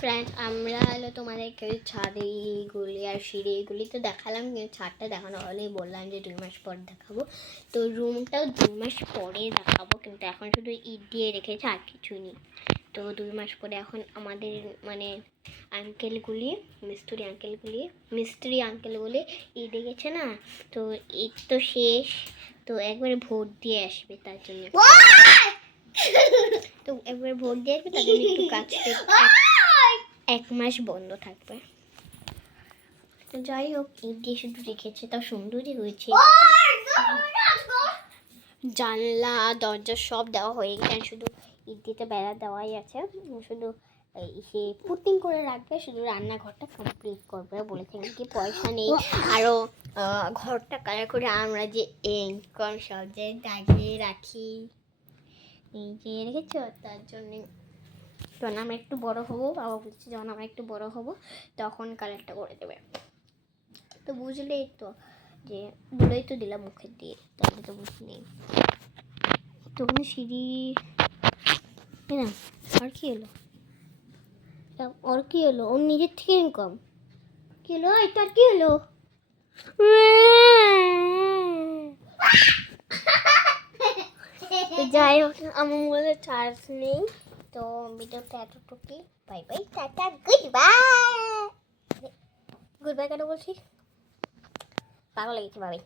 Friend, আমরা হলো তোমাদেরকে ছাদেগুলি আর সিঁড়িগুলি তো দেখালাম, কিন্তু ছাদটা দেখানো হলেই বললাম যে 2 মাস পর দেখাবো। তো রুমটাও 2 মাস পরে দেখাবো, কিন্তু এখন শুধু ইট দিয়ে রেখেছে, আর কিছুই নেই। তো 2 মাস পরে এখন আমাদের মানে আঙ্কেলগুলি, মিস্ত্রি আঙ্কেলগুলি ইট দেখেছে না, তো ইট তো শেষ, তো একবারে ভোট দিয়ে আসবে তার জন্য। তো একবার ভোট দিয়ে আসবে, তার জন্য একটু কাজটা 1 মাস বন্ধ থাকবে। তো যাই হোক, ইট দিয়ে শুধু রেখেছে, তাও সুন্দরই হয়েছে। জানলা দরজা সব দেওয়া হয়ে গেছে, শুধু ইট দিতে বেড়া দেওয়াই আছে। শুধু সে পুটিং করে রাখবে, শুধু রান্নাঘরটা কমপ্লিট করবে বলেছে, কি পয়সা নেই। আরও ঘরটা কালার করে আমরা যে ইনকাম সব যে দাগিয়ে রাখি, এই যে রেখেছো, তার জন্যে যখন আমরা একটু বড় হবো, বাবা বলছে যখন আমরা একটু বড় হবো তখন কালারটা করে দেবে। তো বুঝলেই তো, যে বলেই তো দিলাম মুখের দিয়ে, তাহলে তো বুঝলেই। তো ওখানে সিঁড়ি না, আর কি হলো, ওর কি হলো, ওর নিজের থেকে ইনকাম কি হলো, এটা আর কি হলো। যাই হোক, আমার মনে চার্জ নেই, তো ভিডিওটা এতটুকুই। Bye bye, tata, good bye কেন বলছি, পাগল লেগেছে। বাই,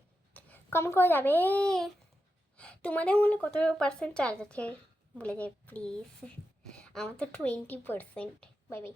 কমেন্ট করে যাবে তোমাদের মনে কত % চার্জ আছে বলে যাবে প্লিজ। আমার তো 20%। Bye bye.